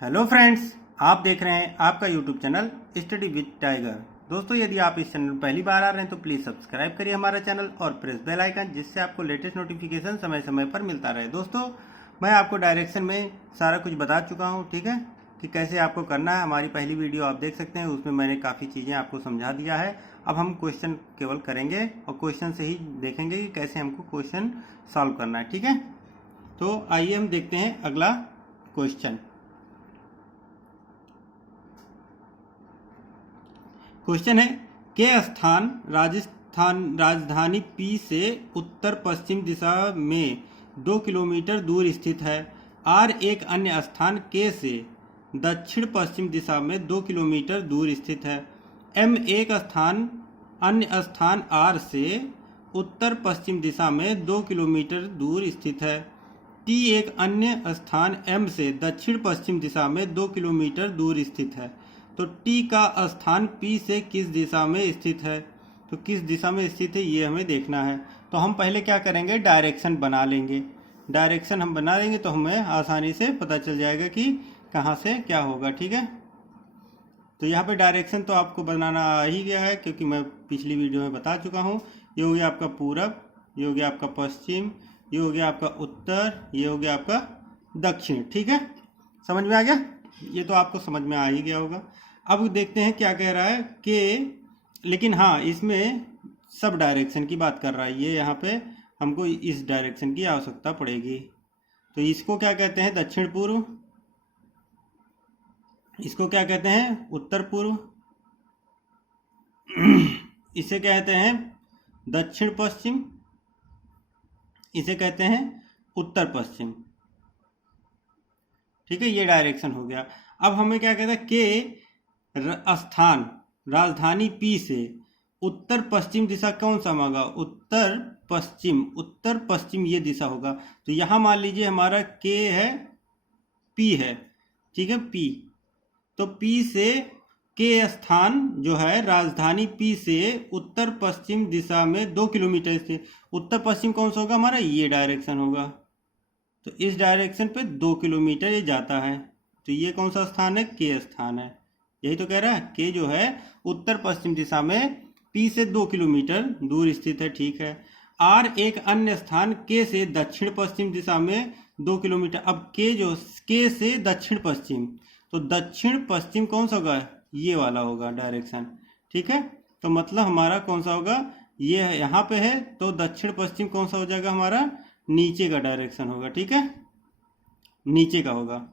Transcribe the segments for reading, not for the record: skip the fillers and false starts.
Hello friends, आप देख रहे हैं आपका YouTube channel study with tiger. दोस्तों, यदि आप इस चैनल पर पहली बार आ रहे हैं तो प्लीज़ सब्सक्राइब करिए हमारा चैनल और प्रेस बेल आइकन, जिससे आपको लेटेस्ट नोटिफिकेशन समय समय पर मिलता रहे। दोस्तों, मैं आपको डायरेक्शन में सारा कुछ बता चुका हूँ, ठीक है, कि कैसे आपको करना है। हमारी पहली वीडियो आप देख सकते हैं, उसमें मैंने काफ़ी चीज़ें आपको समझा दिया है। अब हम क्वेश्चन केवल करेंगे और क्वेश्चन से ही देखेंगे कि कैसे हमको क्वेश्चन सॉल्व करना है, ठीक है। तो आइए हम देखते हैं अगला क्वेश्चन। क्वेश्चन है, के स्थान राजधानी पी से उत्तर पश्चिम दिशा में 2 किलोमीटर दूर स्थित है। आर एक अन्य स्थान के से दक्षिण पश्चिम दिशा में 2 किलोमीटर दूर स्थित है। एम एक अन्य स्थान आर से उत्तर पश्चिम दिशा में 2 किलोमीटर दूर स्थित है। टी एक अन्य स्थान एम से दक्षिण पश्चिम दिशा में 2 किलोमीटर दूर स्थित है। तो टी का स्थान पी से किस दिशा में स्थित है, तो किस दिशा में स्थित है ये हमें देखना है। तो हम पहले क्या करेंगे, डायरेक्शन बना लेंगे। डायरेक्शन हम बना लेंगे तो हमें आसानी से पता चल जाएगा कि कहाँ से क्या होगा, ठीक है। तो यहाँ पे डायरेक्शन तो आपको बनाना आ ही गया है, क्योंकि मैं पिछली वीडियो में बता चुका हूँ। ये हो गया आपका पूरब, ये हो गया आपका पश्चिम, ये हो गया आपका उत्तर, ये हो गया आपका दक्षिण, ठीक है। समझ में आ गया? ये तो आपको समझ में आ ही गया होगा। अब देखते हैं क्या कह रहा है कि, लेकिन हाँ, इसमें सब डायरेक्शन की बात कर रहा है। ये यहाँ पे हमको इस डायरेक्शन की आवश्यकता पड़ेगी। तो इसको क्या कहते हैं, दक्षिण पूर्व। इसको क्या कहते हैं, उत्तर पूर्व। इसे कहते हैं दक्षिण पश्चिम। इसे कहते हैं उत्तर पश्चिम, ठीक है। ये डायरेक्शन हो गया। अब हमें क्या कहता है कि स्थान राजधानी पी से उत्तर पश्चिम दिशा कौन सा होगा, उत्तर पश्चिम ये दिशा होगा। तो यहाँ मान लीजिए हमारा के है, पी है, ठीक है, पी। तो पी से के स्थान जो है राजधानी पी से उत्तर पश्चिम दिशा में 2 किलोमीटर से, उत्तर पश्चिम कौन सा होगा हमारा, ये डायरेक्शन होगा। तो इस डायरेक्शन पे 2 किलोमीटर ये जाता है। तो ये कौन सा स्थान है, के स्थान है। यही तो कह रहा है, के जो है उत्तर पश्चिम दिशा में पी से 2 किलोमीटर दूर स्थित है, ठीक है। आर एक अन्य स्थान के से दक्षिण पश्चिम दिशा में 2 किलोमीटर। अब के से दक्षिण पश्चिम, तो दक्षिण पश्चिम कौन सा होगा, ये वाला होगा डायरेक्शन, ठीक है। तो मतलब हमारा कौन सा होगा, ये यहाँ पे है, तो दक्षिण पश्चिम कौन सा हो जाएगा हमारा, नीचे का डायरेक्शन होगा, ठीक है, नीचे का होगा।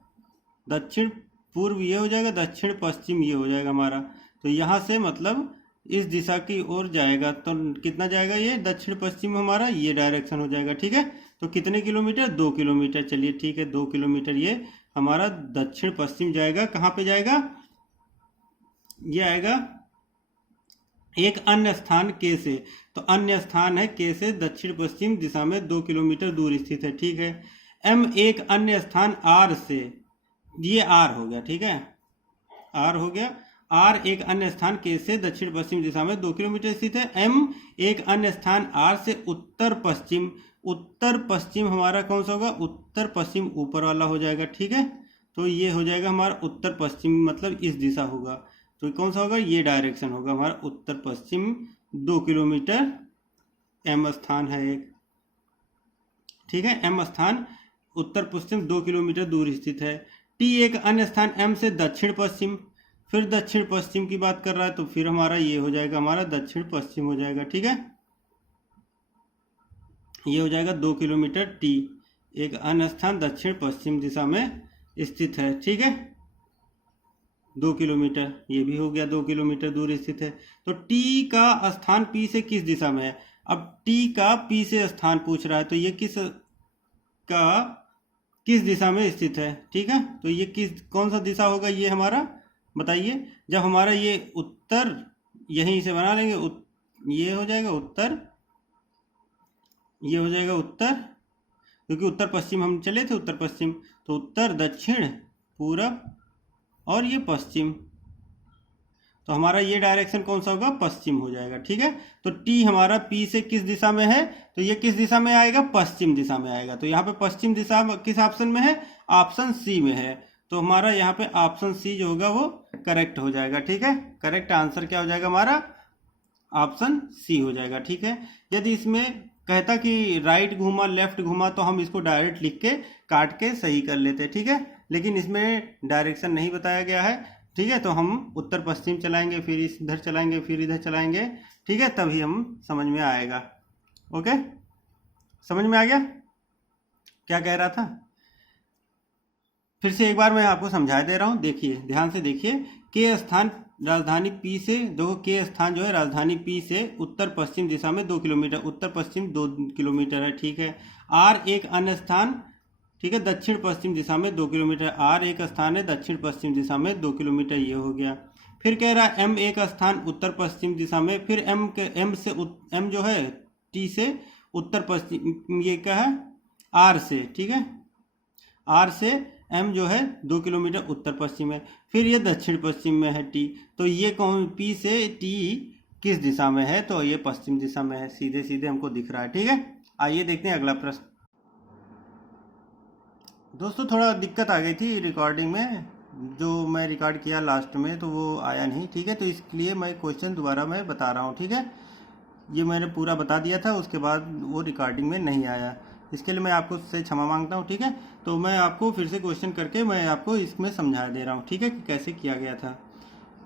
दक्षिण पूर्व ये हो जाएगा, दक्षिण पश्चिम ये हो जाएगा हमारा। तो यहाँ से मतलब इस दिशा की ओर जाएगा, तो कितना जाएगा, ये दक्षिण पश्चिम हमारा ये डायरेक्शन हो जाएगा, ठीक है। तो कितने किलोमीटर, 2 किलोमीटर। चलिए ठीक है, 2 किलोमीटर ये हमारा दक्षिण पश्चिम जाएगा। कहाँ पे जाएगा, ये आएगा एक अन्य स्थान के से। तो अन्य स्थान है के से दक्षिण पश्चिम दिशा में 2 किलोमीटर दूर स्थित है, ठीक है। एम एक अन्य स्थान आर से, ये आर हो गया, ठीक है, आर हो गया। आर एक अन्य स्थान के से दक्षिण पश्चिम दिशा में 2 किलोमीटर स्थित है। एम एक अन्य स्थान आर से उत्तर पश्चिम हमारा कौन सा होगा, उत्तर पश्चिम ऊपर वाला हो जाएगा, ठीक है। तो ये हो जाएगा हमारा उत्तर पश्चिम, मतलब इस दिशा होगा। तो कौन सा होगा, ये डायरेक्शन होगा हमारा उत्तर पश्चिम 2 किलोमीटर। एम स्थान है एक, ठीक है, एम स्थान उत्तर पश्चिम 2 किलोमीटर दूर स्थित है। टी एक अन्य स्थान एम से दक्षिण पश्चिम, फिर दक्षिण पश्चिम की बात कर रहा है, तो फिर हमारा ये हो जाएगा, हमारा दक्षिण पश्चिम हो जाएगा, ठीक है। ये हो जाएगा 2 किलोमीटर। टी एक अन्य स्थान दक्षिण पश्चिम दिशा में स्थित है, ठीक है, 2 किलोमीटर। ये भी हो गया, 2 किलोमीटर दूर स्थित है। तो टी का स्थान पी से किस दिशा में है। अब टी का पी से स्थान पूछ रहा है, तो ये किस दिशा में स्थित है, ठीक है। तो ये कौन सा दिशा होगा ये हमारा, बताइए। जब हमारा ये उत्तर, यहीं से बना लेंगे, ये हो जाएगा उत्तर, ये हो जाएगा उत्तर, क्योंकि उत्तर पश्चिम हम चले थे, उत्तर पश्चिम। तो उत्तर, दक्षिण, पूरब और ये पश्चिम। तो हमारा ये डायरेक्शन कौन सा होगा, पश्चिम हो जाएगा, ठीक है। तो टी हमारा पी से किस दिशा में है, तो ये किस दिशा में आएगा, पश्चिम दिशा में आएगा। तो यहाँ पे पश्चिम दिशा किस ऑप्शन में है, ऑप्शन सी में है। तो हमारा यहाँ पे ऑप्शन सी जो होगा वो करेक्ट हो जाएगा। ठीक है, करेक्ट आंसर क्या हो जाएगा हमारा, ऑप्शन सी हो जाएगा। ठीक है, यदि इसमें कहता कि राइट घूमा लेफ्ट घूमा तो हम इसको डायरेक्ट लिख के काट के सही कर लेते। ठीक है, लेकिन इसमें डायरेक्शन नहीं बताया गया है। ठीक है, तो हम उत्तर पश्चिम चलाएंगे, फिर इधर चलाएंगे, फिर इधर चलाएंगे। ठीक है, तभी हम समझ में आएगा। ओके, समझ में आ गया क्या कह रहा था? फिर से एक बार मैं आपको समझा दे रहा हूँ, देखिए ध्यान से देखिए। के स्थान राजधानी पी से, देखो के स्थान जो है राजधानी पी से उत्तर पश्चिम दिशा में 2 किलोमीटर, उत्तर पश्चिम 2 किलोमीटर है। ठीक है, आर एक अन्य स्थान, ठीक है, दक्षिण पश्चिम दिशा में 2 किलोमीटर, आर एक स्थान है दक्षिण पश्चिम दिशा में 2 किलोमीटर, ये हो गया। फिर कह रहा है एम एक स्थान उत्तर पश्चिम दिशा में, फिर एम जो है टी से उत्तर पश्चिम, ये क्या है आर से, ठीक है, आर से एम जो है 2 किलोमीटर उत्तर पश्चिम है। फिर ये दक्षिण पश्चिम में है टी, तो ये कौन, पी से टी किस दिशा में है, तो ये पश्चिम दिशा में है, सीधे सीधे हमको दिख रहा है। ठीक है, आइए देखते हैं अगला प्रश्न। दोस्तों थोड़ा दिक्कत आ गई थी रिकॉर्डिंग में, जो मैं रिकॉर्ड किया लास्ट में तो वो आया नहीं। ठीक है, तो इसलिए मैं क्वेश्चन दोबारा मैं बता रहा हूँ। ठीक है, ये मैंने पूरा बता दिया था, उसके बाद वो रिकॉर्डिंग में नहीं आया, इसके लिए मैं आपको से क्षमा मांगता हूँ। ठीक है, तो मैं आपको फिर से क्वेश्चन करके मैं आपको इसमें समझा दे रहा हूँ। ठीक है, कि कैसे किया गया था।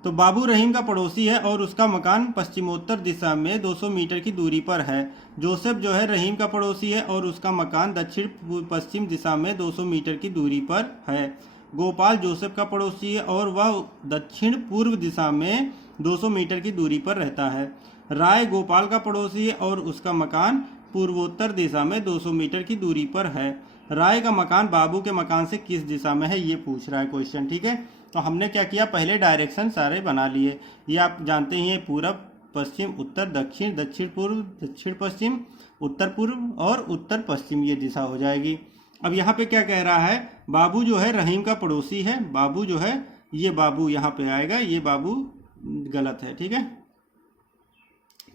तो बाबू रहीम का पड़ोसी है और उसका मकान पश्चिमोत्तर दिशा में 200 मीटर की दूरी पर है। जोसेफ जो है रहीम का पड़ोसी है और उसका मकान दक्षिण पश्चिम दिशा में 200 मीटर की दूरी पर है। गोपाल जोसेफ का पड़ोसी है और वह दक्षिण पूर्व दिशा में 200 मीटर की दूरी पर रहता है। राय गोपाल का पड़ोसी है और उसका मकान पूर्वोत्तर दिशा में 200 मीटर की दूरी पर है। राय का मकान बाबू के मकान से किस दिशा में है, ये पूछ रहा है क्वेश्चन। ठीक है, तो हमने क्या किया, पहले डायरेक्शन सारे बना लिए। ये आप जानते ही हैं, पूरब पश्चिम उत्तर दक्षिण, दक्षिण पूर्व दक्षिण पश्चिम, उत्तर पूर्व और उत्तर पश्चिम, ये दिशा हो जाएगी। अब यहाँ पे क्या कह रहा है, बाबू जो है रहीम का पड़ोसी है, बाबू जो है ये बाबू यहाँ पे आएगा, ये बाबू गलत है। ठीक है,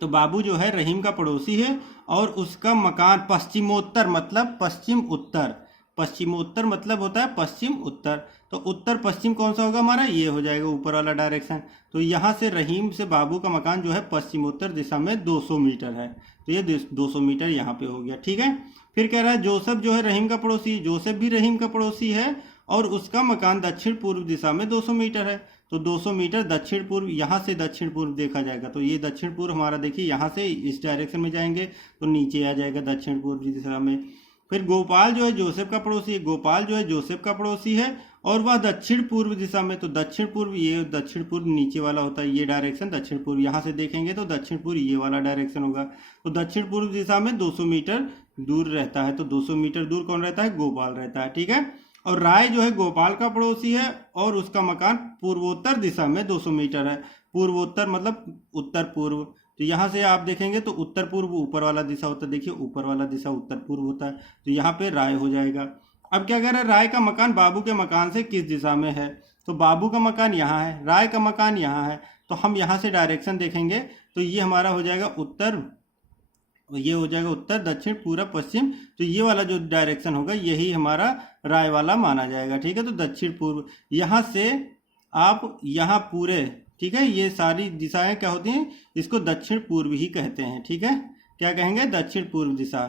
तो बाबू जो है रहीम का पड़ोसी है और उसका मकान पश्चिमोत्तर मतलब पश्चिम उत्तर, पश्चिमोत्तर मतलब होता है पश्चिम उत्तर, तो उत्तर पश्चिम कौन सा होगा हमारा, ये हो जाएगा ऊपर वाला डायरेक्शन। तो यहाँ से रहीम से बाबू का मकान जो है पश्चिमोत्तर दिशा में 200 मीटर है, तो ये 200 मीटर यहाँ पे हो गया। ठीक है, फिर कह रहा है जोसेफ जो है रहीम का पड़ोसी, जोसेफ भी रहीम का पड़ोसी है और उसका मकान दक्षिण पूर्व दिशा में 200 मीटर है। तो 200 मीटर दक्षिण पूर्व, यहाँ से दक्षिण पूर्व देखा जाएगा, तो ये दक्षिण पूर्व हमारा, देखिए यहाँ से इस डायरेक्शन में जाएंगे तो नीचे आ जाएगा दक्षिण पूर्व दिशा में। फिर गोपाल जो है जोसेफ का पड़ोसी है, गोपाल जो है जोसेफ का पड़ोसी है और वह दक्षिण पूर्व दिशा में, तो दक्षिण पूर्व, ये दक्षिण पूर्व नीचे वाला होता है, ये डायरेक्शन दक्षिण पूर्व, यहाँ से देखेंगे तो दक्षिण पूर्व ये वाला डायरेक्शन होगा। तो दक्षिण पूर्व दिशा में 200 मीटर दूर रहता है, तो 200 मीटर दूर कौन रहता है, गोपाल रहता है। ठीक है, और राय जो है गोपाल का पड़ोसी है और उसका मकान पूर्वोत्तर दिशा में 200 मीटर है। पूर्वोत्तर मतलब उत्तर पूर्व, तो यहाँ से आप देखेंगे तो उत्तर पूर्व ऊपर वाला दिशा होता है, देखिए ऊपर वाला दिशा उत्तर पूर्व होता है, तो यहाँ पे राय हो जाएगा। अब क्या कह रहा है, राय का मकान बाबू के मकान से किस दिशा में है, तो बाबू का मकान यहाँ है, राय का मकान यहाँ है, तो हम यहाँ से डायरेक्शन देखेंगे तो ये हमारा हो जाएगा उत्तर, ये हो जाएगा उत्तर दक्षिण पूरब पश्चिम, तो ये वाला जो डायरेक्शन होगा यही हमारा राय वाला माना जाएगा। ठीक है, तो दक्षिण पूर्व, यहाँ से आप यहाँ पूरे, ठीक है, ये सारी दिशाएं क्या होती हैं, इसको दक्षिण पूर्व ही कहते हैं। ठीक है, क्या कहेंगे, दक्षिण पूर्व दिशा।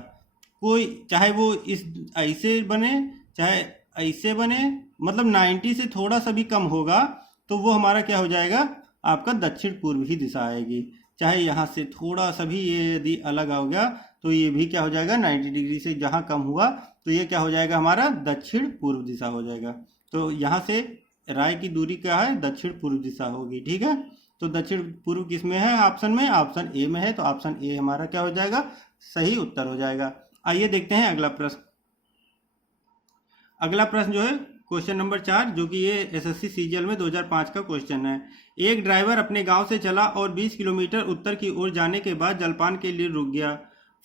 कोई चाहे वो इस ऐसे बने चाहे ऐसे बने, मतलब 90 से थोड़ा सा भी कम होगा तो वो हमारा क्या हो जाएगा, आपका दक्षिण पूर्व ही दिशा आएगी। चाहे यहाँ से थोड़ा सा भी ये यदि अलग हो गया तो ये भी क्या हो जाएगा, 90 डिग्री से जहाँ कम हुआ तो ये क्या हो जाएगा, हमारा दक्षिण पूर्व दिशा हो जाएगा। तो यहाँ से राय की दूरी क्या है, दक्षिण पूर्व दिशा होगी। ठीक है, तो दक्षिण पूर्व किस में है, ऑप्शन में, ऑप्शन ए में है, तो ऑप्शन ए हमारा क्या हो जाएगा, सही उत्तर हो जाएगा। आइए देखते हैं अगला प्रश्न। अगला प्रश्न जो है क्वेश्चन नंबर 4, जो कि ये एसएससी सीजीएल में 2005 का क्वेश्चन है। एक ड्राइवर अपने गांव से चला और 20 किलोमीटर उत्तर की ओर जाने के बाद जलपान के लिए रुक गया,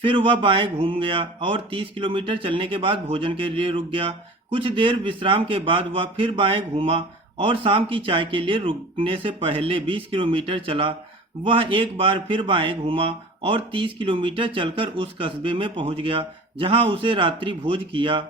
फिर वह बाएं घूम गया और 30 किलोमीटर चलने के बाद भोजन के लिए रुक गया। कुछ देर विश्राम के बाद वह फिर बाएं घूमा और शाम की चाय के लिए रुकने से पहले 20 किलोमीटर चला। वह एक बार फिर बाएं घूमा और 30 किलोमीटर चलकर उस कस्बे में पहुंच गया जहां उसे रात्रि भोज किया।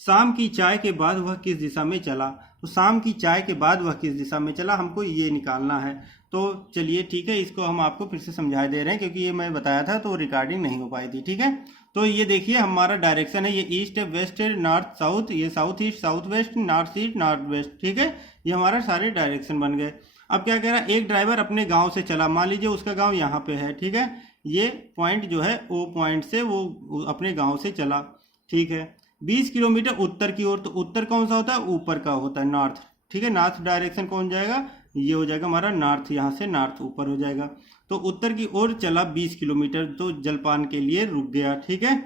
शाम की चाय के बाद वह किस दिशा में चला। तो शाम की चाय के बाद वह किस दिशा में चला, हमको ये निकालना है। तो चलिए ठीक है, इसको हम आपको फिर से समझा दे रहे हैं क्योंकि ये मैं बताया था तो रिकॉर्डिंग नहीं हो पाई थी। ठीक है, तो ये देखिए हमारा डायरेक्शन है, ये ईस्ट है, वेस्ट है, नॉर्थ साउथ, ये south east south west, north east north west. ठीक है, ये हमारा सारे डायरेक्शन बन गए। अब क्या कह रहा है, एक ड्राइवर अपने गांव से चला, मान लीजिए उसका गांव यहाँ पे है। ठीक है, ये पॉइंट जो है ओ पॉइंट से वो अपने गांव से चला। ठीक है, 20 किलोमीटर उत्तर की ओर। तो उत्तर कौन सा होता है, ऊपर का होता है, नॉर्थ। ठीक है, नॉर्थ डायरेक्शन कौन जाएगा, ये हो जाएगा हमारा नॉर्थ, यहाँ से नॉर्थ ऊपर हो जाएगा। तो उत्तर की ओर चला 20 किलोमीटर, तो जलपान के लिए रुक गया। ठीक है,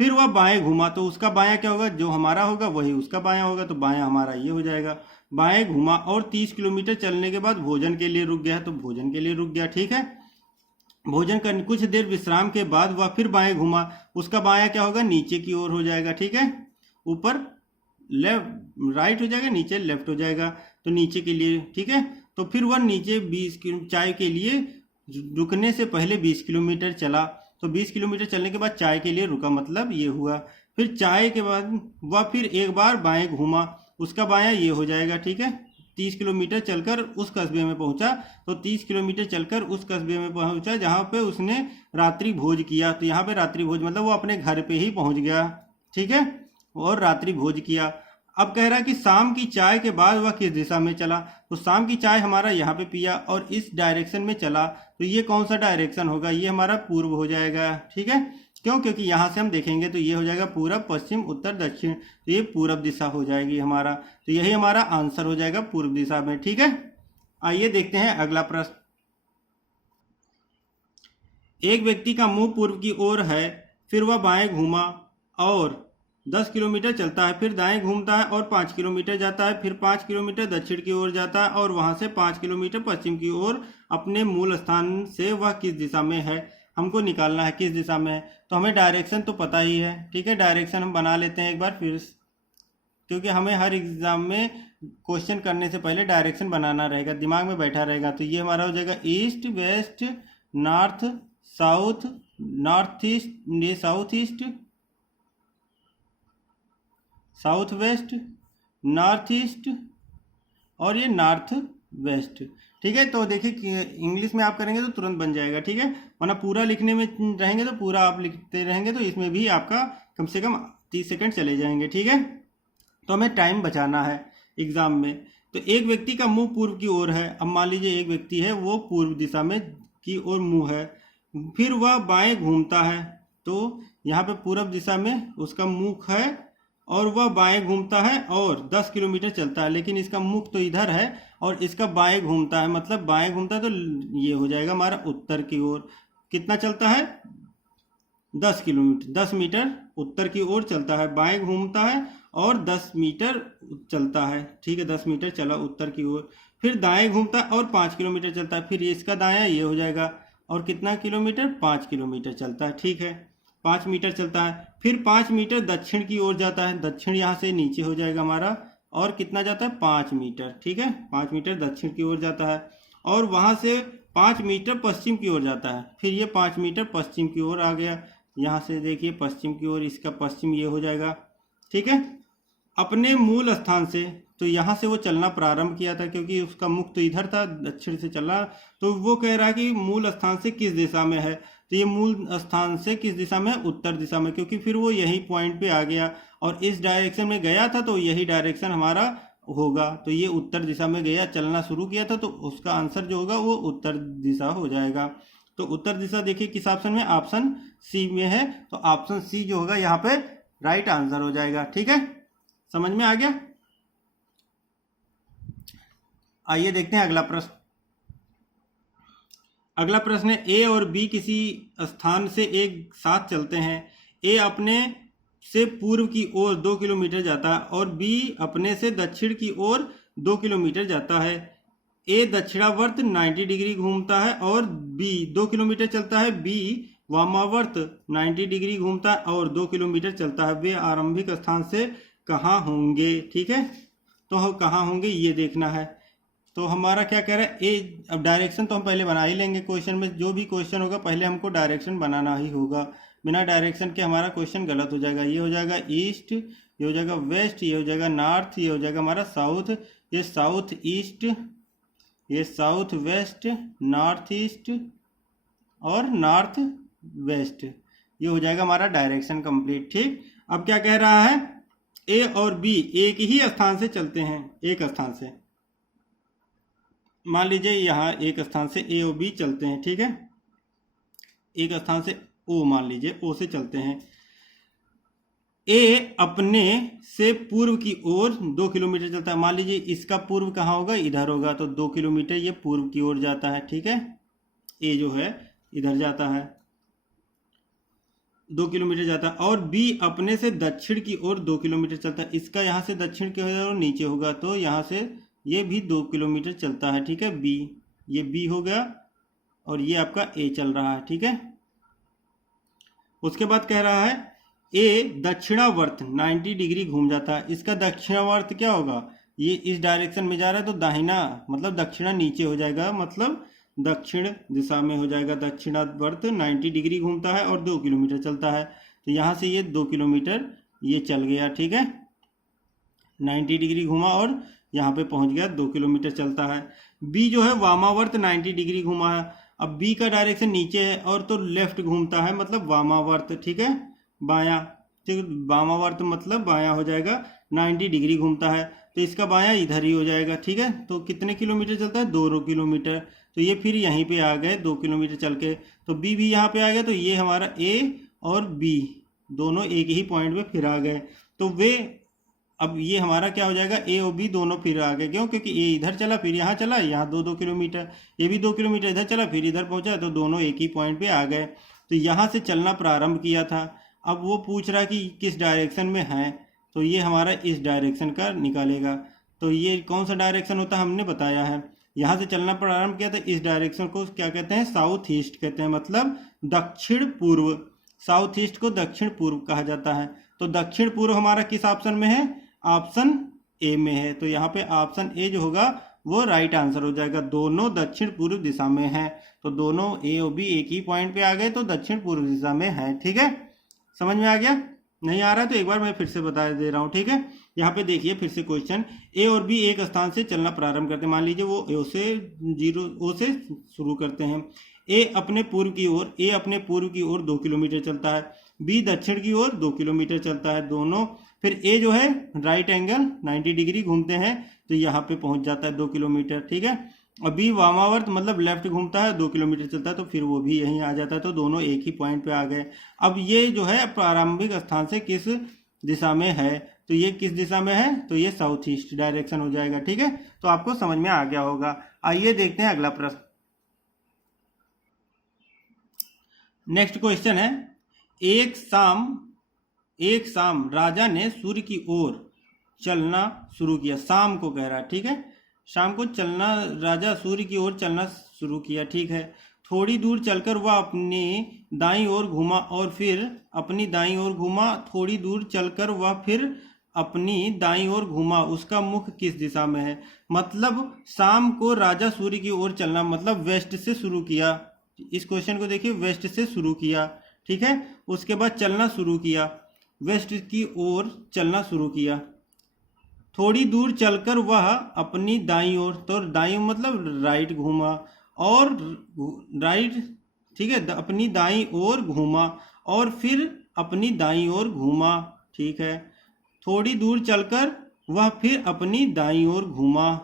फिर वह बाएं घूमा, तो उसका बायां क्या होगा, जो हमारा होगा वही उसका बायां होगा, तो बायां हमारा ये हो जाएगा। बाएं घूमा और 30 किलोमीटर चलने के बाद भोजन के लिए रुक गया, तो भोजन के लिए रुक गया। ठीक है, भोजन करने कुछ देर विश्राम के बाद वह फिर बाएं घूमा, उसका बायां क्या होगा, नीचे की ओर हो जाएगा। ठीक है, ऊपर लेफ्ट राइट हो जाएगा, नीचे लेफ्ट हो जाएगा, तो नीचे के लिए। ठीक है, तो फिर वह नीचे 20 चाय के लिए रुकने से पहले 20 किलोमीटर चला। तो 20 किलोमीटर चलने के बाद चाय के लिए रुका, मतलब ये हुआ। फिर चाय के बाद वह फिर एक बार बाएं घूमा, उसका बायां ये हो जाएगा। ठीक है, 30 किलोमीटर चलकर उस कस्बे में पहुंचा, तो 30 किलोमीटर चलकर उस कस्बे में पहुंचा जहां पे उसने रात्रि भोज किया। तो यहाँ पे रात्रि भोज मतलब वो अपने घर पे ही पहुंच गया। ठीक है, और रात्रि भोज किया। अब कह रहा है कि शाम की चाय के बाद वह किस दिशा में चला। तो शाम की चाय हमारा यहाँ पे पिया और इस डायरेक्शन में चला, तो ये कौन सा डायरेक्शन होगा, ये हमारा पूर्व हो जाएगा। ठीक है, क्यों, क्योंकि यहाँ से हम देखेंगे तो ये हो जाएगा पूरब पश्चिम उत्तर दक्षिण, तो ये पूरब दिशा हो जाएगी हमारा। तो यही हमारा आंसर हो जाएगा, पूर्व दिशा में। ठीक है, आइए देखते हैं अगला प्रश्न। एक व्यक्ति का मुंह पूर्व की ओर है, फिर वह बाएं घूमा और 10 किलोमीटर चलता है, फिर दाएं घूमता है और 5 किलोमीटर जाता है, फिर 5 किलोमीटर दक्षिण की ओर जाता है और वहां से 5 किलोमीटर पश्चिम की ओर अपने मूल स्थान से वह किस दिशा में है, हमको निकालना है किस दिशा में है। तो हमें डायरेक्शन तो पता ही है। ठीक है, डायरेक्शन हम बना लेते हैं एक बार फिर, क्योंकि हमें हर एग्जाम में क्वेश्चन करने से पहले डायरेक्शन बनाना रहेगा, दिमाग में बैठा रहेगा। तो ये हमारा हो जाएगा east west north south, north east, ये south east south west, north east और ये नॉर्थ वेस्ट। ठीक है, तो देखिए इंग्लिश में आप करेंगे तो तुरंत बन जाएगा। ठीक है, वरना पूरा लिखने में रहेंगे तो पूरा आप लिखते रहेंगे तो इसमें भी आपका कम से कम 30 सेकंड चले जाएंगे। ठीक है, तो हमें टाइम बचाना है एग्जाम में। तो एक व्यक्ति का मुंह पूर्व की ओर है। अब मान लीजिए एक व्यक्ति है, वो पूर्व दिशा में की ओर मुंह है, फिर वह बाएं घूमता है। तो यहाँ पे पूर्व दिशा में उसका मुख है और वह बाएं घूमता है और 10 किलोमीटर चलता है, लेकिन इसका मुख तो इधर है और इसका बाएं घूमता है, मतलब बाएं घूमता है, तो ये हो जाएगा हमारा उत्तर की ओर। कितना चलता है, 10 किलोमीटर, 10 मीटर उत्तर की ओर चलता है, बाएं घूमता है और 10 मीटर चलता है। ठीक है, 10 मीटर चला उत्तर की ओर, फिर दाएं घूमता है और 5 किलोमीटर चलता है, फिर इसका दायां ये हो जाएगा और कितना किलोमीटर, 5 किलोमीटर चलता है। ठीक है, 5 मीटर चलता है, फिर 5 मीटर दक्षिण की ओर जाता है, दक्षिण यहाँ से नीचे हो जाएगा हमारा, और कितना जाता है, 5 मीटर। ठीक है, 5 मीटर दक्षिण की ओर जाता है और वहाँ से 5 मीटर पश्चिम की ओर जाता है, फिर ये 5 मीटर पश्चिम की ओर आ गया। यहाँ से देखिए पश्चिम की ओर, इसका पश्चिम ये हो जाएगा। ठीक है, अपने मूल स्थान से, तो यहाँ से वो चलना प्रारंभ किया था क्योंकि उसका मुख तो इधर था, दक्षिण से चला। तो वो कह रहा है कि मूल स्थान से किस दिशा में है, तो ये मूल स्थान से किस दिशा में, उत्तर दिशा में, क्योंकि फिर वो यही पॉइंट पे आ गया और इस डायरेक्शन में गया था, तो यही डायरेक्शन हमारा होगा। तो ये उत्तर दिशा में गया, चलना शुरू किया था, तो उसका आंसर जो होगा वो उत्तर दिशा हो जाएगा। तो उत्तर दिशा देखिए किस ऑप्शन में, ऑप्शन सी में है, तो ऑप्शन सी जो होगा यहाँ पे राइट आंसर हो जाएगा। ठीक है, समझ में आ गया। आइए देखते हैं अगला प्रश्न। अगला प्रश्न है, ए और बी किसी स्थान से एक साथ चलते हैं। ए अपने से पूर्व की ओर 2 किलोमीटर जाता है और बी अपने से दक्षिण की ओर 2 किलोमीटर जाता है। ए दक्षिणावर्त 90 डिग्री घूमता है और बी 2 किलोमीटर चलता है, बी वामावर्त 90 डिग्री घूमता है और 2 किलोमीटर चलता है। वे आरंभिक स्थान से कहाँ होंगे। ठीक है, तो कहाँ होंगे ये देखना है। तो हमारा क्या कह रहा है, ए, अब डायरेक्शन तो हम पहले बना ही लेंगे। क्वेश्चन में जो भी क्वेश्चन होगा पहले हमको डायरेक्शन बनाना ही होगा, बिना डायरेक्शन के हमारा क्वेश्चन गलत हो जाएगा। ये हो जाएगा ईस्ट ये हो जाएगा वेस्ट, ये हो जाएगा नॉर्थ, ये हो जाएगा हमारा साउथ, ये साउथ ईस्ट, ये साउथ वेस्ट, नॉर्थ ईस्ट और नॉर्थ वेस्ट। ये हो जाएगा हमारा डायरेक्शन कंप्लीट। ठीक, अब क्या कह रहा है, ए और बी एक ही स्थान से चलते हैं, एक स्थान से, मान लीजिए यहाँ एक स्थान से ए और बी चलते हैं। ठीक है, एक स्थान से ओ, मान लीजिए ओ से चलते हैं। ए अपने से पूर्व की ओर 2 किलोमीटर चलता है। मान लीजिए इसका पूर्व कहाँ होगा, इधर होगा, तो 2 किलोमीटर ये पूर्व की ओर जाता है। ठीक है, ए जो है इधर जाता है, 2 किलोमीटर जाता है। और बी अपने से दक्षिण की ओर 2 किलोमीटर चलता है। इसका यहाँ से दक्षिण की ओर नीचे होगा, तो यहाँ से ये भी 2 किलोमीटर चलता है। ठीक है, बी, ये बी हो गया और ये आपका ए चल रहा है। ठीक है, उसके बाद कह रहा है ए दक्षिणावर्त 90 डिग्री घूम जाता है। इसका दक्षिणावर्त क्या होगा, ये इस डायरेक्शन में जा रहा है तो दाहिना मतलब दक्षिणा नीचे हो जाएगा, मतलब दक्षिण दिशा में हो जाएगा। दक्षिणावर्त 90 डिग्री घूमता है और 2 किलोमीटर चलता है, तो यहाँ से ये 2 किलोमीटर ये चल गया। ठीक है, 90 डिग्री घूमा और यहाँ पे पहुँच गया, 2 किलोमीटर चलता है। बी जो है वामावर्त 90 डिग्री घूमा है। अब बी का डायरेक्शन नीचे है और तो लेफ्ट घूमता है, मतलब वामावर्त। ठीक है, बायां, ठीक, वामावर्त मतलब बायां हो जाएगा, 90 डिग्री घूमता है, तो इसका बायां इधर ही हो जाएगा। ठीक है, तो कितने किलोमीटर चलता है, 2 किलोमीटर, तो ये फिर यहीं पे आ गए 2 किलोमीटर चल के, तो बी भी यहाँ पे आ गया, तो ये हमारा ए और बी दोनों एक ही पॉइंट पे फिर आ गए। तो वे, अब ये हमारा क्या हो जाएगा, ए और बी दोनों फिर आ गए, क्यों, क्योंकि ए इधर चला फिर यहाँ चला, यहाँ 2-2 किलोमीटर, ये भी 2 किलोमीटर इधर चला फिर इधर पहुंचा, तो दोनों एक ही पॉइंट पे आ गए। तो यहाँ से चलना प्रारंभ किया था। अब वो पूछ रहा कि किस डायरेक्शन में है, तो ये हमारा इस डायरेक्शन का निकालेगा। तो ये कौन सा डायरेक्शन होता है हमने बताया है, यहाँ से चलना प्रारंभ किया था, इस डायरेक्शन को क्या कहते हैं, साउथ ईस्ट कहते हैं, मतलब दक्षिण पूर्व। साउथ ईस्ट को दक्षिण पूर्व कहा जाता है। तो दक्षिण पूर्व हमारा किस ऑप्शन में है, ऑप्शन ए में है, तो यहाँ पे ऑप्शन ए जो होगा वो राइट आंसर हो जाएगा। दोनों दक्षिण पूर्व दिशा में है, तो दोनों ए और बी एक ही पॉइंट पे आ गए, तो दक्षिण पूर्व दिशा में है। ठीक है, समझ में आ गया, नहीं आ रहा है तो एक बार मैं फिर से बता दे रहा हूँ। ठीक है, यहाँ पे देखिए फिर से क्वेश्चन, ए और बी एक स्थान से चलना प्रारंभ करते हैं। मान लीजिए वो ओ से शुरू करते हैं। ए अपने पूर्व की ओर 2 किलोमीटर चलता है, बी दक्षिण की ओर 2 किलोमीटर चलता है, दोनों। फिर ए जो है राइट एंगल 90 डिग्री घूमते हैं, तो यहाँ पे पहुंच जाता है 2 किलोमीटर। ठीक है, और बी वामावर्त मतलब लेफ्ट घूमता है, 2 किलोमीटर चलता है, तो फिर वो भी यहीं आ जाता है, तो दोनों एक ही पॉइंट पे आ गए। अब ये जो है प्रारंभिक स्थान से किस दिशा में है, तो ये किस दिशा में है, तो ये साउथ ईस्ट डायरेक्शन हो जाएगा। ठीक है, तो आपको समझ में आ गया होगा। आइए देखते हैं अगला प्रश्न। नेक्स्ट क्वेश्चन है, एक शाम राजा ने सूर्य की ओर चलना शुरू किया। शाम को कह रहा है, ठीक है, शाम को चलना, राजा सूर्य की ओर चलना शुरू किया। ठीक है, थोड़ी दूर चलकर वह अपनी दाईं ओर घूमा और फिर अपनी दाईं ओर घूमा, थोड़ी दूर चलकर वह फिर अपनी दाईं ओर घूमा, उसका मुख किस दिशा में है। मतलब शाम को राजा सूर्य की ओर चलना, मतलब वेस्ट से शुरू किया। इस क्वेश्चन को देखिए, वेस्ट से शुरू किया। ठीक है, उसके बाद चलना शुरू किया, वेस्ट की ओर चलना शुरू किया। थोड़ी दूर चलकर वह अपनी दाईं ओर, तो दाईं मतलब राइट घूमा और राइट, ठीक है, अपनी दाईं ओर घूमा और फिर अपनी दाईं ओर घूमा। ठीक है, थोड़ी दूर चलकर वह फिर अपनी दाईं ओर घूमा।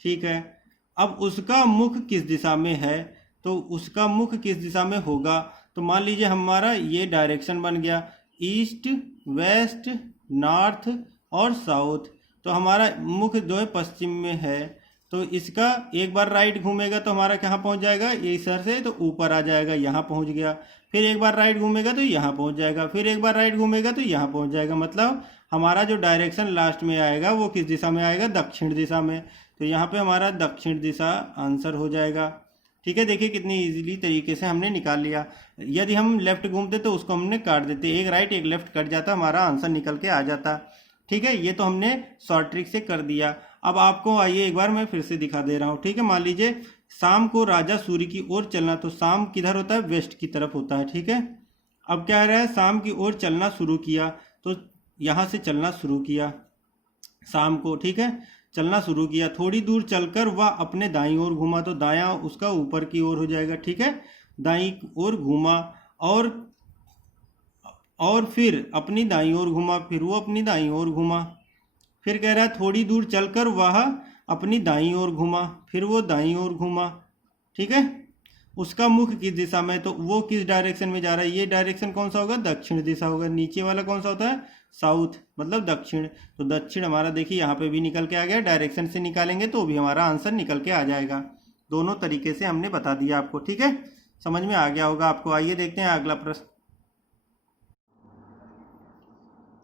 ठीक है, अब उसका मुख किस दिशा में है, तो उसका मुख किस दिशा में होगा, तो मान लीजिए हमारा ये डायरेक्शन बन गया, ईस्ट, वेस्ट, नॉर्थ और साउथ। तो हमारा मुख जो है पश्चिम में है, तो इसका एक बार राइट घूमेगा तो हमारा कहाँ पहुँच जाएगा, इस सर से तो ऊपर आ जाएगा, यहाँ पहुँच गया। फिर एक बार राइट घूमेगा तो यहाँ पहुँच जाएगा, फिर एक बार राइट घूमेगा तो यहाँ पहुँच जाएगा। मतलब हमारा जो डायरेक्शन लास्ट में आएगा वो किस दिशा में आएगा, दक्षिण दिशा में। तो यहाँ पे हमारा दक्षिण दिशा आंसर हो जाएगा। ठीक है, देखिए कितनी इजीली तरीके से हमने निकाल लिया। यदि हम लेफ्ट घूमते तो उसको हमने काट देते, एक राइट एक लेफ्ट कट जाता, हमारा आंसर निकल के आ जाता। ठीक है, ये तो हमने शॉर्ट ट्रिक से कर दिया। अब आपको आइए एक बार मैं फिर से दिखा दे रहा हूँ। ठीक है, मान लीजिए शाम को राजा सूर्य की ओर चलना, तो शाम किधर होता है, वेस्ट की तरफ होता है। ठीक है, अब क्या रहा है, शाम की ओर चलना शुरू किया, तो यहाँ से चलना शुरू किया शाम को, ठीक है, चलना शुरू किया। थोड़ी दूर चलकर वह अपने दाईं ओर घूमा, तो दायां उसका ऊपर की ओर हो जाएगा, ठीक है, दाईं ओर घूमा। और और फिर अपनी दाईं ओर घूमा, फिर वो अपनी दाईं ओर घूमा। फिर कह रहा है थोड़ी दूर चलकर वह अपनी दाईं ओर घूमा, फिर वो दाईं ओर घूमा, ठीक है। उसका मुख किस दिशा में, तो वो किस डायरेक्शन में जा रहा है, ये डायरेक्शन कौन सा होगा, दक्षिण दिशा होगा। नीचे वाला कौन सा होता है, साउथ, मतलब दक्षिण। तो दक्षिण हमारा देखिए यहाँ पे भी निकल के आ गया, डायरेक्शन से निकालेंगे तो भी हमारा आंसर निकल के आ जाएगा। दोनों तरीके से हमने बता दिया आपको, ठीक है, समझ में आ गया होगा आपको। आइए देखते हैं अगला प्रश्न।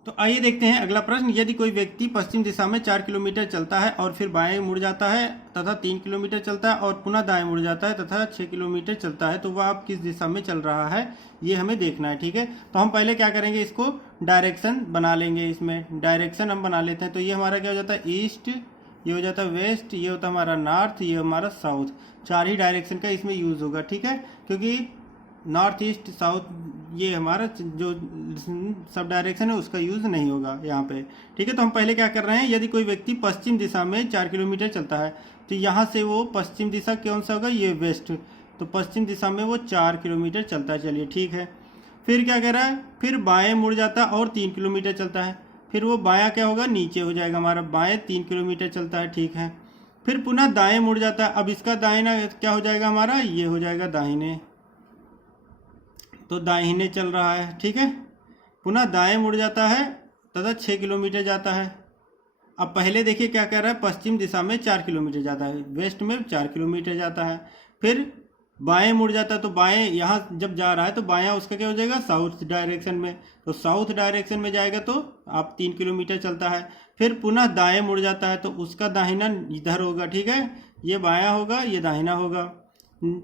तो आइए देखते हैं अगला प्रश्न। यदि कोई व्यक्ति पश्चिम दिशा में 4 किलोमीटर चलता है और फिर बाएं मुड़ जाता है तथा 3 किलोमीटर चलता है और पुनः दाएं मुड़ जाता है तथा 6 किलोमीटर चलता है, तो वह अब किस दिशा में चल रहा है, ये हमें देखना है, ठीक है। तो हम पहले क्या करेंगे, इसको डायरेक्शन बना लेंगे। इसमें डायरेक्शन हम बना लेते हैं। तो ये हमारा क्या हो जाता है, ईस्ट, ये हो जाता है वेस्ट, ये होता है हमारा नॉर्थ, ये हमारा साउथ। 4 ही डायरेक्शन का इसमें यूज होगा, ठीक है, क्योंकि नॉर्थ ईस्ट साउथ ये हमारा जो सब डायरेक्शन है उसका यूज नहीं होगा यहाँ पे, ठीक है। तो हम पहले क्या कर रहे हैं, यदि कोई व्यक्ति पश्चिम दिशा में 4 किलोमीटर चलता है तो यहाँ से वो पश्चिम दिशा कौन सा होगा, ये वेस्ट। तो पश्चिम दिशा में वो 4 किलोमीटर चलता है, चलिए ठीक है। फिर क्या कह रहा है, फिर बाएं मुड़ जाता है और 3 किलोमीटर चलता है, फिर वो बायां क्या होगा, नीचे हो जाएगा हमारा, बाएं 3 किलोमीटर चलता है, ठीक है। फिर पुनः दाएं मुड़ जाता है, अब इसका दाहिना क्या हो जाएगा हमारा, ये हो जाएगा दाहिने, तो दाहिने चल रहा है, ठीक है। पुनः दाएं मुड़ जाता है तथा 6 किलोमीटर जाता है। अब पहले देखिए क्या कह रहा है, पश्चिम दिशा में 4 किलोमीटर जाता है, वेस्ट में 4 किलोमीटर जाता है। फिर बाएं मुड़ जाता है, तो बाएं यहाँ जब जा रहा है तो बायां उसका क्या हो जाएगा, साउथ डायरेक्शन में, तो साउथ डायरेक्शन में जाएगा तो आप 3 किलोमीटर चलता है। फिर पुनः दाएं मुड़ जाता है तो उसका दाहिना इधर होगा, ठीक है, ये बायां होगा, ये दाहिना होगा,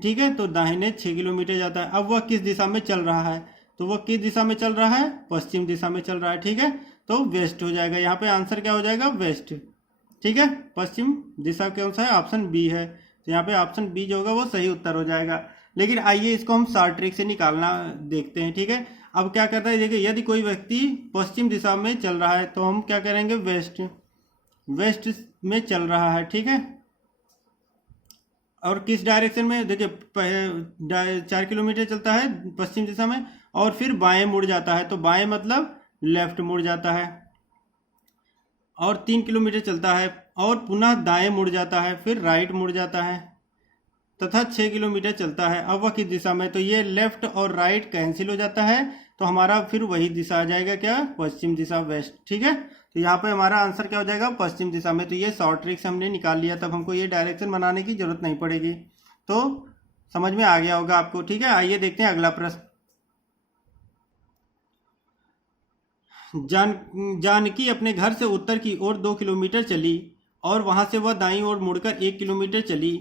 ठीक है। तो दाहिने 6 किलोमीटर जाता है। अब वह किस दिशा में चल रहा है, तो वह किस दिशा में चल रहा है, पश्चिम दिशा में चल रहा है, ठीक है। तो वेस्ट हो जाएगा, यहाँ पे आंसर क्या हो जाएगा, वेस्ट, ठीक है। पश्चिम दिशा कौन सा है, ऑप्शन बी है, तो यहाँ पे ऑप्शन बी जो होगा वो सही उत्तर हो जाएगा। लेकिन आइए इसको हम शॉर्ट ट्रिक से निकालना देखते हैं, ठीक है। अब क्या करता है, देखिए यदि कोई व्यक्ति पश्चिम दिशा में चल रहा है तो हम क्या करेंगे, वेस्ट, वेस्ट में चल रहा है, ठीक है। और किस डायरेक्शन में, देखिए 4 किलोमीटर चलता है पश्चिम दिशा में और फिर बाएं मुड़ जाता है, तो बाएं मतलब लेफ्ट मुड़ जाता है, और 3 किलोमीटर चलता है और पुनः दाएं मुड़ जाता है, फिर राइट मुड़ जाता है तथा 6 किलोमीटर चलता है। अब वह किस दिशा में, तो ये लेफ्ट और राइट कैंसिल हो जाता है, तो हमारा फिर वही दिशा आ जाएगा, क्या, पश्चिम दिशा, वेस्ट, ठीक है। तो यहाँ पे हमारा आंसर क्या हो जाएगा, पश्चिम दिशा में। तो ये शॉर्ट ट्रिक से हमने निकाल लिया, तब हमको ये डायरेक्शन बनाने की जरूरत नहीं पड़ेगी। तो समझ में आ गया होगा आपको, ठीक है। आइए देखते हैं अगला प्रश्न। जानकी अपने घर से उत्तर की ओर 2 किलोमीटर चली और वहां से वह दाईं ओर मुड़कर 1 किलोमीटर चली,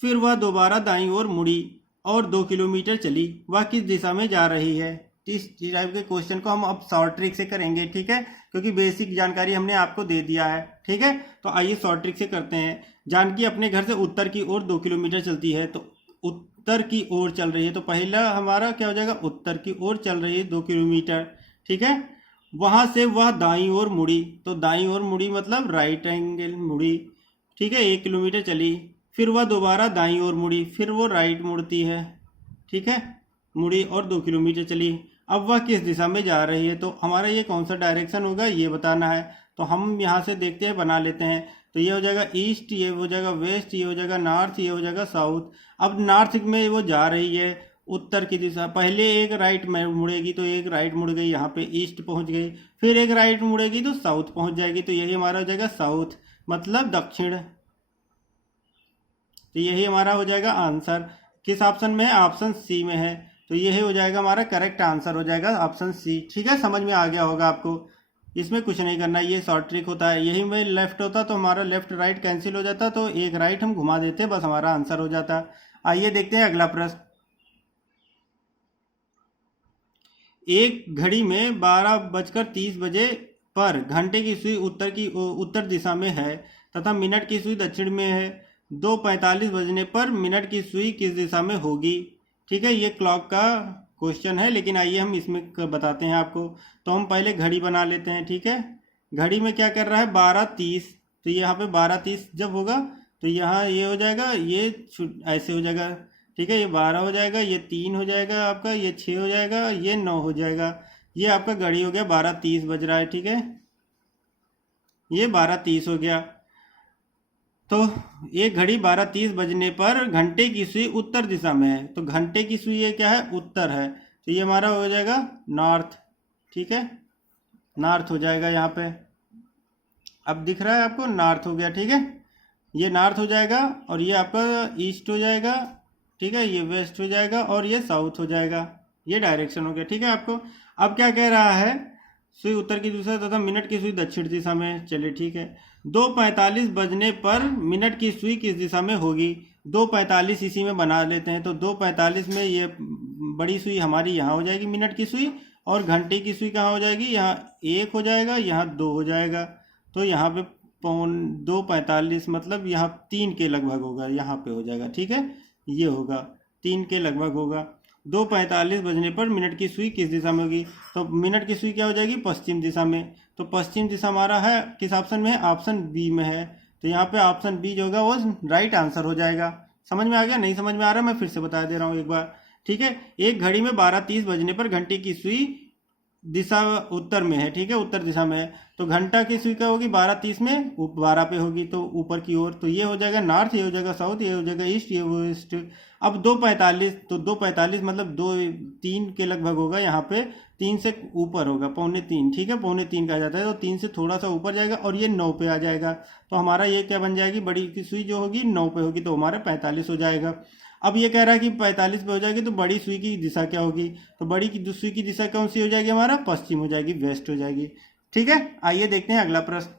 फिर वह दोबारा दाईं ओर मुड़ी और 2 किलोमीटर चली, वह किस दिशा में जा रही है। इस टाइप के क्वेश्चन को हम अब शॉर्ट ट्रिक से करेंगे, ठीक है, क्योंकि बेसिक जानकारी हमने आपको दे दिया है, ठीक है। तो आइए शॉर्ट ट्रिक से करते हैं। जानकी अपने घर से उत्तर की ओर 2 किलोमीटर चलती है, तो उत्तर की ओर चल रही है, तो पहला हमारा क्या हो जाएगा, उत्तर की ओर चल रही है 2 किलोमीटर, ठीक है। वहां से वह दाईं ओर मुड़ी, तो दाईं ओर मुड़ी मतलब राइट एंगल मुड़ी, ठीक है, 1 किलोमीटर चली। फिर वह दोबारा दाईं ओर मुड़ी, फिर वो राइट मुड़ती है, ठीक है, मुड़ी और 2 किलोमीटर चली। अब वह किस दिशा में जा रही है, तो हमारा ये कौन सा डायरेक्शन होगा ये बताना है। तो हम यहाँ से देखते हैं, बना लेते हैं। तो ये हो जाएगा ईस्ट, ये हो जाएगा वेस्ट, ये हो जाएगा नॉर्थ, ये हो जाएगा साउथ। अब नॉर्थ में वो जा रही है उत्तर की दिशा, पहले एक राइट में मुड़ेगी तो एक राइट मुड़ गई, यहाँ पे ईस्ट पहुँच गई, फिर एक राइट मुड़ेगी तो साउथ पहुँच जाएगी, तो यही हमारा हो जाएगा साउथ, मतलब दक्षिण। तो यही हमारा हो जाएगा आंसर। किस ऑप्शन में है, ऑप्शन सी में है, तो यही हो जाएगा हमारा करेक्ट आंसर, हो जाएगा ऑप्शन सी, ठीक है। समझ में आ गया होगा आपको, इसमें कुछ नहीं करना, ये शॉर्ट ट्रिक होता है। यही में लेफ्ट होता तो हमारा लेफ्ट राइट कैंसिल हो जाता, तो एक राइट हम घुमा देते, बस हमारा आंसर हो जाता। आइए देखते हैं अगला प्रश्न। एक घड़ी में 12:30 बजे पर घंटे की सुई उत्तर दिशा में है तथा मिनट की सुई दक्षिण में है। 2:45 बजने पर मिनट की सुई किस दिशा में होगी, ठीक है। ये क्लॉक का क्वेश्चन है, लेकिन आइए हम इसमें बताते हैं आपको। तो हम पहले घड़ी बना लेते हैं, ठीक है। घड़ी में क्या कर रहा है 12:30, तो यहाँ पे 12:30 जब होगा तो यहाँ ये हो जाएगा, ये ऐसे हो जाएगा, ठीक है। ये 12 हो जाएगा, ये 3 हो जाएगा आपका, ये 6 हो जाएगा, ये 9 हो जाएगा। ये आपका घड़ी हो गया 12:30 बज रहा है, ठीक है। ये 12:30 हो गया। तो एक घड़ी 12:30 बजने पर घंटे की सुई उत्तर दिशा में है, तो घंटे की सुई ये क्या है उत्तर है, तो ये हमारा हो जाएगा नॉर्थ, ठीक है। नॉर्थ हो जाएगा यहाँ पे, अब दिख रहा है आपको, नॉर्थ हो गया, ठीक है। ये नॉर्थ हो जाएगा और ये आपका ईस्ट हो जाएगा, ठीक है। ये वेस्ट हो जाएगा और ये साउथ हो जाएगा, ये डायरेक्शन हो गया, ठीक है आपको। अब क्या कह रहा है, सुई उत्तर की दिशा तथा मिनट की सुई दक्षिण दिशा में, चलिए ठीक है। 2:45 बजने पर मिनट की सुई किस दिशा में होगी, 2:45 इसी में बना लेते हैं। तो 2:45 में ये बड़ी सुई हमारी यहाँ हो जाएगी मिनट की सुई, और घंटे की सुई कहाँ हो जाएगी, यहाँ 1 हो जाएगा, यहाँ 2 हो जाएगा। तो यहाँ पे 2:45 मतलब यहाँ 3 के लगभग होगा, यहाँ पे हो जाएगा, ठीक है। ये होगा 3 के लगभग होगा। 2:45 बजने पर मिनट की सुई किस दिशा में होगी, तो मिनट की सुई क्या हो जाएगी पश्चिम दिशा में। तो पश्चिम दिशा हमारा है किस ऑप्शन में है, ऑप्शन बी में है। तो यहाँ पे ऑप्शन बी जो होगा वो राइट आंसर हो जाएगा। समझ में आ गया, नहीं समझ में आ रहा मैं फिर से बता दे रहा हूँ एक बार, ठीक है। एक घड़ी में 12:30 बजने पर घंटे की सुई दिशा उत्तर में है, ठीक है, उत्तर दिशा में है। तो घंटा की सुई क्या होगी 12:30 में 12 पे होगी, तो ऊपर की ओर। तो ये हो जाएगा नॉर्थ, ये हो जाएगा साउथ, ये हो जाएगा ईस्ट, ये वेस्ट। अब 2:45, तो 2:45 मतलब 3 के लगभग होगा, यहाँ पे 3 से ऊपर होगा, 2:45, ठीक है, 2:45 कहा जाता है। तो 3 से थोड़ा सा ऊपर जाएगा और ये 9 पे आ जाएगा। तो हमारा ये क्या बन जाएगी, बड़ी की सुई जो होगी 9 पे होगी, तो हमारा 45 हो जाएगा। अब ये कह रहा है कि 45 पे हो जाएगी, तो बड़ी सुई की दिशा क्या होगी, तो बड़ी की सुई की दिशा कौन सी हो जाएगी, हमारा पश्चिम हो जाएगी, वेस्ट हो जाएगी, ठीक है। आइए देखते हैं अगला प्रश्न।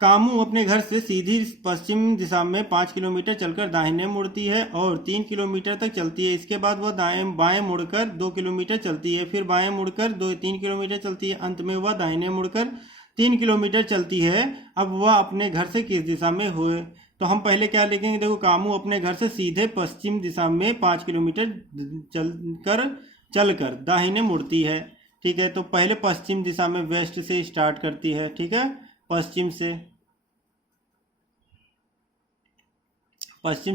कामू अपने घर से सीधी पश्चिम दिशा में 5 किलोमीटर चलकर दाहिने मुड़ती है और 3 किलोमीटर तक चलती है। इसके बाद वह दाएं बाएं मुड़कर 2 किलोमीटर चलती है, फिर बाएं मुड़कर 3 किलोमीटर चलती है, अंत में वह दाहिने मुड़कर 3 किलोमीटर चलती है। अब वह अपने घर से किस दिशा में हुए, तो हम पहले क्या लिखेंगे, देखो कामू अपने घर से सीधे पश्चिम दिशा में 5 किलोमीटर चलकर दाहिने मुड़ती है, ठीक है। तो पहले पश्चिम दिशा में वेस्ट से स्टार्ट करती है, ठीक है, पश्चिम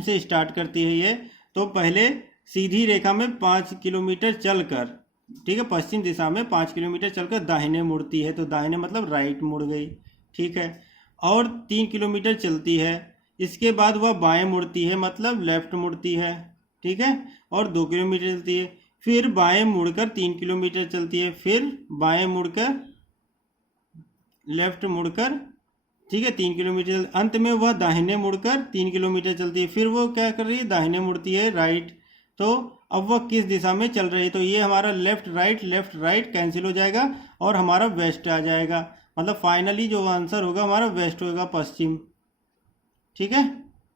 से स्टार्ट करती है ये। तो पहले सीधी रेखा में 5 किलोमीटर चलकर, ठीक है, पश्चिम दिशा में 5 किलोमीटर चलकर दाहिने मुड़ती है, तो दाहिने मतलब राइट मुड़ गई, ठीक है। और 3 किलोमीटर चलती है, इसके बाद वह बाएं मुड़ती है मतलब लेफ्ट मुड़ती है, ठीक है, और 2 किलोमीटर चलती है, फिर बाएं मुड़कर 3 किलोमीटर चलती है, फिर बाएं मुड़कर लेफ्ट मुड़कर, ठीक है, 3 किलोमीटर, अंत में वह दाहिने मुड़कर 3 किलोमीटर चलती है, फिर वो क्या कर रही है दाहिने मुड़ती है राइट। तो अब वह किस दिशा में चल रही है, तो ये हमारा लेफ्ट राइट कैंसिल हो जाएगा और हमारा वेस्ट आ जाएगा, मतलब फाइनली जो आंसर होगा हमारा वेस्ट होगा, पश्चिम, ठीक है।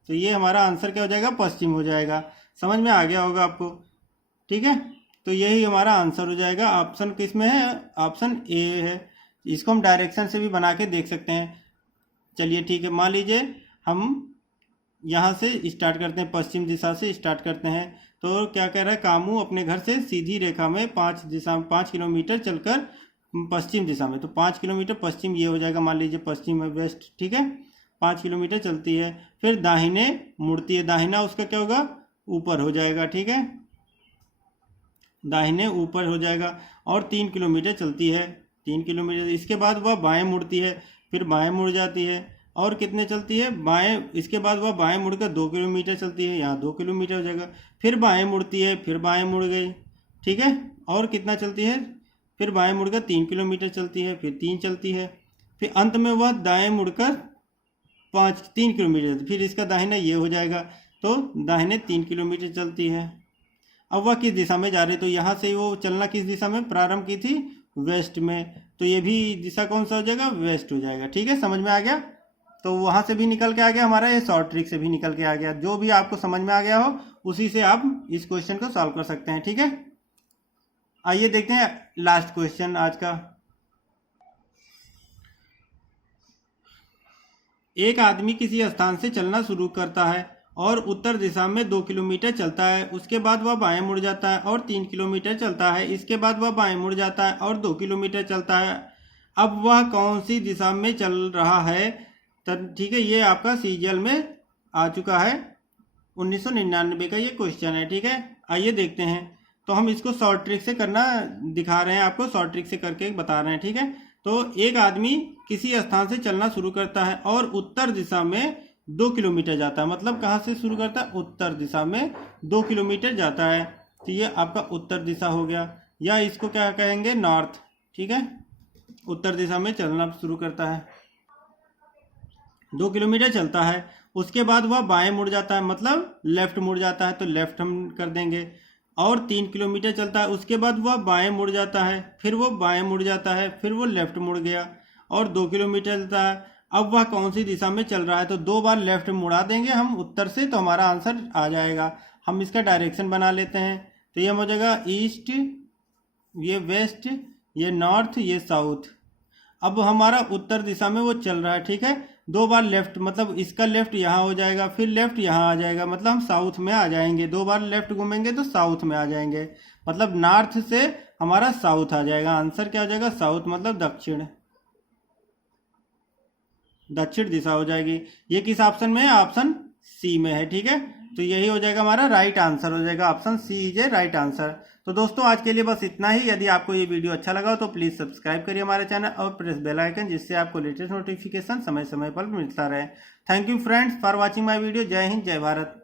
तो ये हमारा आंसर क्या हो जाएगा, पश्चिम हो जाएगा। समझ में आ गया होगा आपको, ठीक है। तो यही हमारा आंसर हो जाएगा। ऑप्शन किस में है, ऑप्शन ए है। इसको हम डायरेक्शन से भी बना के देख सकते हैं। चलिए ठीक है, मान लीजिए हम यहाँ से स्टार्ट करते हैं, पश्चिम दिशा से स्टार्ट करते हैं। तो क्या कह रहा है, कामू अपने घर से सीधी रेखा में 5 किलोमीटर चलकर पश्चिम दिशा में, तो 5 किलोमीटर पश्चिम ये हो जाएगा, मान लीजिए पश्चिम है वेस्ट, ठीक है। 5 किलोमीटर चलती है, फिर दाहिने मुड़ती है, दाहिना उसका क्या होगा ऊपर हो जाएगा, ठीक है, दाहिने ऊपर हो जाएगा, और 3 किलोमीटर चलती है, 3 किलोमीटर, इसके बाद वह बाएं मुड़ती है, फिर बाएं मुड़ जाती है, और कितने चलती है बाएं, इसके बाद वह बाएं मुड़कर 2 किलोमीटर चलती है, यहाँ 2 किलोमीटर हो जाएगा, फिर बाएं मुड़ती है, फिर बाएं मुड़ गई, ठीक है, और कितना चलती है, फिर बाएं मुड़कर 3 किलोमीटर चलती है, फिर 3 चलती है, फिर अंत में वह दाएं मुड़कर 3 किलोमीटर, फिर इसका दाहिना ये हो जाएगा, तो दाहिने 3 किलोमीटर चलती है। अब वह किस दिशा में जा रही है, तो यहाँ से वो चलना किस दिशा में प्रारंभ की थी, वेस्ट में, तो ये भी दिशा कौन सा हो जाएगा, वेस्ट हो जाएगा, ठीक है। समझ में आ गया, तो वहाँ से भी निकल के आ गया हमारा, ये शॉर्ट ट्रिक से भी निकल के आ गया। जो भी आपको समझ में आ गया हो उसी से आप इस क्वेश्चन को सॉल्व कर सकते हैं, ठीक है। आइए देखते हैं लास्ट क्वेश्चन आज का। एक आदमी किसी स्थान से चलना शुरू करता है और उत्तर दिशा में 2 किलोमीटर चलता है। उसके बाद वह बाएं मुड़ जाता है और 3 किलोमीटर चलता है। इसके बाद वह बाएं मुड़ जाता है और 2 किलोमीटर चलता है। अब वह कौन सी दिशा में चल रहा है? ठीक है, ये आपका सीजीएल में आ चुका है, 1999 का ये क्वेश्चन है। ठीक है, आइए देखते हैं। तो हम इसको शॉर्ट ट्रिक से करना दिखा रहे हैं, आपको शॉर्ट ट्रिक से करके बता रहे हैं। ठीक है, तो एक आदमी किसी स्थान से चलना शुरू करता है और उत्तर दिशा में 2 किलोमीटर जाता है। मतलब कहाँ से शुरू करता है? उत्तर दिशा में 2 किलोमीटर जाता है। तो ये आपका उत्तर दिशा हो गया, या इसको क्या कहेंगे? नॉर्थ। ठीक है, उत्तर दिशा में चलना शुरू करता है, 2 किलोमीटर चलता है। उसके बाद वह बाएं मुड़ जाता है, मतलब लेफ्ट मुड़ जाता है, तो लेफ्ट हम कर देंगे। और 3 किलोमीटर चलता है। उसके बाद वह बाएं मुड़ जाता है, फिर वो बाएं मुड़ जाता है, फिर वो लेफ्ट मुड़ गया और 2 किलोमीटर चलता है। अब वह कौन सी दिशा में चल रहा है? तो 2 बार लेफ्ट मुड़ा देंगे हम उत्तर से, तो हमारा आंसर आ जाएगा। हम इसका डायरेक्शन बना लेते हैं। तो ये हो जाएगा ईस्ट, ये वेस्ट, ये नॉर्थ, ये साउथ। अब हमारा उत्तर दिशा में वो चल रहा है। ठीक है, 2 बार लेफ्ट, मतलब इसका लेफ्ट यहाँ हो जाएगा, फिर लेफ्ट यहाँ आ जाएगा, मतलब हम साउथ में आ जाएंगे। 2 बार लेफ्ट घूमेंगे तो साउथ में आ जाएंगे, मतलब नॉर्थ से हमारा साउथ आ जाएगा। आंसर क्या हो जाएगा? साउथ, मतलब दक्षिण, दक्षिण दिशा हो जाएगी। ये किस ऑप्शन में है? ऑप्शन सी में है। ठीक है, तो यही हो जाएगा हमारा राइट आंसर, हो जाएगा option C is a right answer. तो दोस्तों आज के लिए बस इतना ही। यदि आपको ये वीडियो अच्छा लगा हो तो प्लीज़ सब्सक्राइब करिए हमारे चैनल और प्रेस बेल आइकन, जिससे आपको लेटेस्ट नोटिफिकेशन समय समय पर मिलता रहे। Thank you friends for watching my video. जय हिंद, जय भारत।